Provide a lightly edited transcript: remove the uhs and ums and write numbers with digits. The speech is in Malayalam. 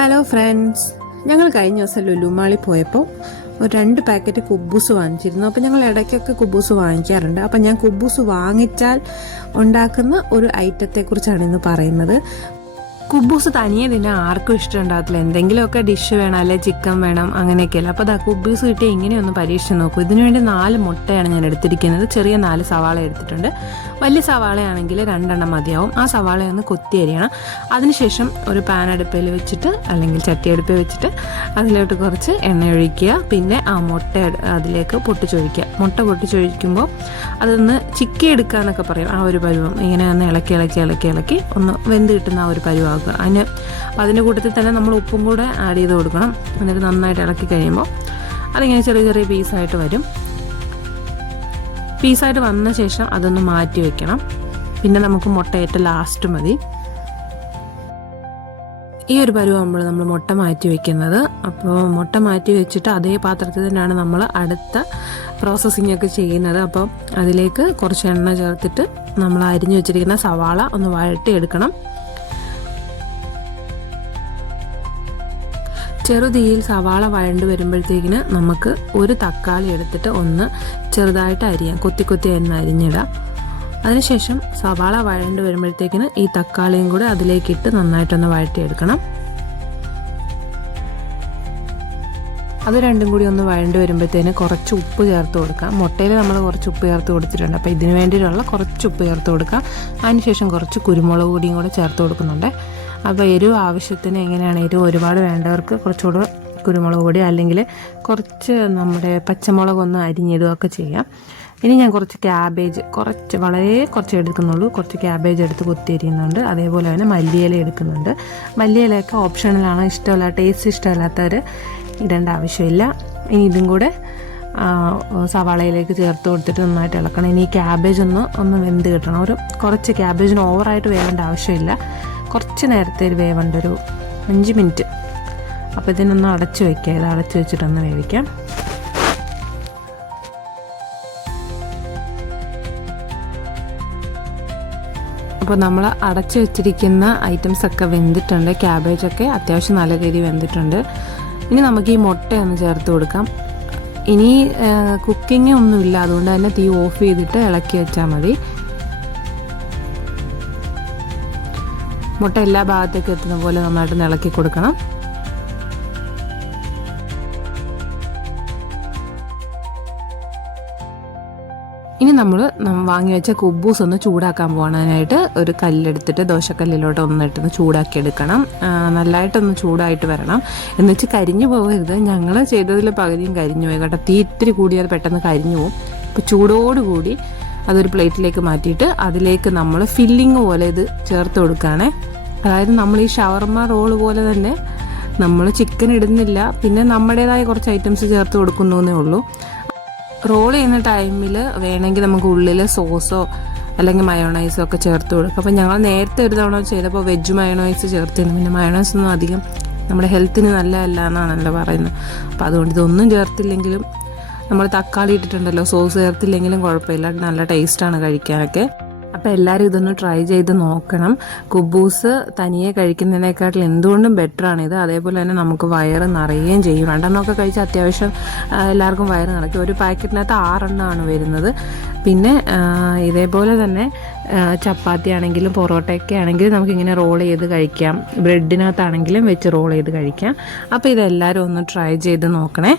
ഹലോ ഫ്രണ്ട്സ്, ഞങ്ങൾ കഴിഞ്ഞ ദിവസം ലുലുമാളിൽ പോയപ്പോൾ ഒരു 2 പാക്കറ്റ് കുബൂസ് വാങ്ങിച്ചിരുന്നു. അപ്പോൾ ഞങ്ങൾ ഇടയ്ക്കൊക്കെ കുബൂസ് വാങ്ങിക്കാറുണ്ട്. അപ്പം ഞാൻ കുബൂസ് വാങ്ങിച്ചാൽ ഉണ്ടാക്കുന്ന ഒരു ഐറ്റത്തെക്കുറിച്ചാണ് ഇന്ന് പറയുന്നത്. കുബൂസ് തനിയെ തിന്നാൻ ആർക്കും ഇഷ്ടം ഉണ്ടാകത്തില്ല. എന്തെങ്കിലുമൊക്കെ ഡിഷ് വേണം, അല്ലെങ്കിൽ ചിക്കൻ വേണം, അങ്ങനെയൊക്കെയല്ല. അപ്പോൾ കുബൂസ് കിട്ടിയ ഇങ്ങനെയൊന്ന് പരീക്ഷിച്ച് നോക്കൂ. ഇതിനുവേണ്ടി 4 മുട്ടയാണ് ഞാൻ എടുത്തിരിക്കുന്നത്. ചെറിയ 4 സവാള എടുത്തിട്ടുണ്ട്. വലിയ സവാളയാണെങ്കിൽ 2 എണ്ണം മതിയാവും. ആ സവാളയൊന്ന് കൊത്തി അരിയണം. അതിനുശേഷം ഒരു പാൻ അടുപ്പിൽ വെച്ചിട്ട് അല്ലെങ്കിൽ ചട്ടി അടുപ്പിൽ വെച്ചിട്ട് അതിലോട്ട് കുറച്ച് എണ്ണ ഒഴിക്കുക. പിന്നെ ആ മുട്ട അതിലേക്ക് പൊട്ടിച്ചൊഴിക്കുക. മുട്ട പൊട്ടിച്ചൊഴിക്കുമ്പോൾ അതൊന്ന് ചിക്കി എടുക്കുക എന്നൊക്കെ പറയും. ആ ഒരു പരുവം ഇങ്ങനെ ഒന്ന് ഇളക്കി ഒന്ന് വെന്ത് കിട്ടുന്ന ആ ഒരു പരുവം. അതിൻ്റെ കൂട്ടത്തിൽ തന്നെ നമ്മൾ ഉപ്പും കൂടെ ആഡ് ചെയ്ത് കൊടുക്കണം. എന്നിട്ട് നന്നായിട്ട് ഇളക്കി കഴിയുമ്പോൾ അതിങ്ങനെ ചെറിയ ചെറിയ പീസായിട്ട് വരും. പീസായിട്ട് വന്ന ശേഷം അതൊന്ന് മാറ്റി വെക്കണം. പിന്നെ നമുക്ക് മുട്ട ഏറ്റവും ലാസ്റ്റ് മതി. ഈ ഒരു പരുവാകുമ്പോൾ നമ്മൾ മുട്ട മാറ്റി വെക്കുന്നത്. അപ്പോൾ മുട്ട മാറ്റി വെച്ചിട്ട് അതേ പാത്രത്തിൽ തന്നെയാണ് നമ്മൾ അടുത്ത പ്രോസസ്സിംഗ് ഒക്കെ ചെയ്യുന്നത്. അപ്പോൾ അതിലേക്ക് കുറച്ച് എണ്ണ ചേർത്തിട്ട് നമ്മൾ അരിഞ്ഞു വെച്ചിരിക്കുന്ന സവാള ഒന്ന് വഴട്ടിയെടുക്കണം. ചെറുതീയിൽ സവാള വഴണ്ട് വരുമ്പോഴത്തേക്കിന് നമുക്ക് ഒരു തക്കാളി എടുത്തിട്ട് ഒന്ന് ചെറുതായിട്ട് അരിയാം. കൊത്തി എന്ന് അരിഞ്ഞിടാം. അതിനുശേഷം സവാള വഴണ്ട് വരുമ്പോഴത്തേക്കിന് ഈ തക്കാളിയും കൂടെ അതിലേക്കിട്ട് നന്നായിട്ടൊന്ന് വഴറ്റിയെടുക്കണം. അത് രണ്ടും കൂടി ഒന്ന് വഴണ്ട് വരുമ്പോഴത്തേന് കുറച്ച് ഉപ്പ് ചേർത്ത് കൊടുക്കാം. മുട്ടയിൽ നമ്മൾ കുറച്ച് ഉപ്പ് ചേർത്ത് കൊടുത്തിട്ടുണ്ട്. അപ്പോൾ ഇതിന് വേണ്ടിയിട്ടുള്ള കുറച്ച് ഉപ്പ് ചേർത്ത് കൊടുക്കാം. അതിനുശേഷം കുറച്ച് കുരുമുളക് പൊടിയും കൂടെ ചേർത്ത് കൊടുക്കുന്നുണ്ട്. അപ്പോൾ എരിവ് ആവശ്യത്തിന് എങ്ങനെയാണ്, എരിവ് ഒരുപാട് വേണ്ടവർക്ക് കുറച്ചുകൂടെ കുരുമുളക് പൊടി അല്ലെങ്കിൽ കുറച്ച് നമ്മുടെ പച്ചമുളകൊന്ന് അരിഞ്ഞിടുകയൊക്കെ ചെയ്യാം. ഇനി ഞാൻ കുറച്ച് ക്യാബേജ് വളരെ കുറച്ച് എടുക്കുന്നുള്ളൂ. കുറച്ച് ക്യാബേജ് എടുത്ത് കൊത്തി അരിയുന്നുണ്ട്. അതേപോലെ തന്നെ മല്ലിയില എടുക്കുന്നുണ്ട്. മല്ലിയിലയൊക്കെ ഓപ്ഷണലാണ്. ടേസ്റ്റ് ഇഷ്ടമല്ലാത്തവർ ഇടേണ്ട ആവശ്യമില്ല. ഇനി ഇതും കൂടെ സവാളയിലേക്ക് ചേർത്ത് കൊടുത്തിട്ട് നന്നായിട്ട് ഇളക്കണം. ഇനി ക്യാബേജ് ഒന്ന് വെന്ത് കിട്ടണം. കുറച്ച് ക്യാബേജിന് ഓവറായിട്ട് വേവേണ്ട ആവശ്യമില്ല. കുറച്ച് നേരത്തെ വേവേണ്ട, ഒരു 5 മിനിറ്റ്. അപ്പോൾ ഇതിനൊന്ന് അടച്ചു വയ്ക്കുക. ഇത് അടച്ചു വെച്ചിട്ടൊന്ന് വേവിക്കാം. അപ്പോൾ നമ്മൾ അടച്ചു വെച്ചിരിക്കുന്ന ഐറ്റംസൊക്കെ വെന്തിട്ടുണ്ട്. ക്യാബേജൊക്കെ അത്യാവശ്യം നല്ല രീതി വെന്തിട്ടുണ്ട്. ഇനി നമുക്ക് ഈ മുട്ടയൊന്ന് ചേർത്ത് കൊടുക്കാം. ഇനി കുക്കിംഗ് ഒന്നുമില്ല, അതുകൊണ്ട് തന്നെ തീ ഓഫ് ചെയ്തിട്ട് ഇളക്കി വെച്ചാൽ മതി. മുട്ട എല്ലാ ഭാഗത്തേക്കും എത്തുന്ന പോലെ നന്നായിട്ട് ഇളക്കി കൊടുക്കണം. ഇനി നമ്മൾ വാങ്ങി വെച്ച കുബൂസ് ഒന്ന് ചൂടാക്കാൻ പോകാനായിട്ട് ഒരു കല്ലെടുത്തിട്ട് ദോശക്കല്ലിലോട്ട് ഒന്നിട്ടൊന്ന് ചൂടാക്കി എടുക്കണം. നല്ലതായിട്ടൊന്ന് ചൂടായിട്ട് വരണം. എന്നുവെച്ച് കരിഞ്ഞു പോകരുത്. ഞങ്ങൾ ചെയ്തതിൽ പകുതിയും കരിഞ്ഞു പോയി കേട്ടോ. തീ ഇത്തിരി കൂടിയാൽ പെട്ടെന്ന് കരിഞ്ഞു പോകും. അപ്പോൾ ചൂടോടുകൂടി അതൊരു പ്ലേറ്റിലേക്ക് മാറ്റിയിട്ട് അതിലേക്ക് നമ്മൾ ഫില്ലിങ് പോലെ ഇത് ചേർത്ത് കൊടുക്കുകയാണേ. അതായത് നമ്മൾ ഈ ഷവർമ റോള് പോലെ തന്നെ നമ്മൾ ചിക്കൻ ഇടുന്നില്ല, പിന്നെ നമ്മുടേതായ കുറച്ച് ഐറ്റംസ് ചേർത്ത് കൊടുക്കുന്നേ ഉള്ളൂ. റോൾ ചെയ്യുന്ന ടൈമിൽ വേണമെങ്കിൽ നമുക്ക് ഉള്ളിൽ സോസോ അല്ലെങ്കിൽ മയോണൈസോ ഒക്കെ ചേർത്ത് കൊടുക്കാം. അപ്പോൾ ഞങ്ങൾ നേരത്തെ ഒരു തവണ ചെയ്തപ്പോൾ വെജ് മയോണൈസ് ചേർത്തിരുന്നു. പിന്നെ മയോണൈസ് ഒന്നും അധികം നമ്മുടെ ഹെൽത്തിന് നല്ലതല്ല എന്നാണല്ലോ പറയുന്നത്. അപ്പോൾ അതുകൊണ്ട് ഇതൊന്നും ചേർത്തില്ലെങ്കിലും നമ്മൾ തക്കാളി ഇട്ടിട്ടുണ്ടല്ലോ, സോസ് ചേർത്തില്ലെങ്കിലും കുഴപ്പമില്ല, നല്ല ടേസ്റ്റാണ് കഴിക്കാനൊക്കെ. അപ്പോൾ എല്ലാവരും ഇതൊന്ന് ട്രൈ ചെയ്ത് നോക്കണം. കുബൂസ് തനിയെ കഴിക്കുന്നതിനേക്കാട്ടിൽ എന്തുകൊണ്ടും ബെറ്ററാണ് ഇത്. അതേപോലെ തന്നെ നമുക്ക് വയറ് നിറയുകയും ചെയ്യും. 2 എണ്ണമൊക്കെ കഴിച്ച് അത്യാവശ്യം എല്ലാവർക്കും വയറ് നിറയ്ക്കും. ഒരു പാക്കറ്റിനകത്ത് 6 എണ്ണമാണ് വരുന്നത്. പിന്നെ ഇതേപോലെ തന്നെ ചപ്പാത്തി ആണെങ്കിലും പൊറോട്ടയൊക്കെ ആണെങ്കിലും നമുക്കിങ്ങനെ റോൾ ചെയ്ത് കഴിക്കാം. ബ്രെഡിനകത്താണെങ്കിലും വെച്ച് റോൾ ചെയ്ത് കഴിക്കാം. അപ്പോൾ ഇതെല്ലാവരും ഒന്ന് ട്രൈ ചെയ്ത് നോക്കണേ.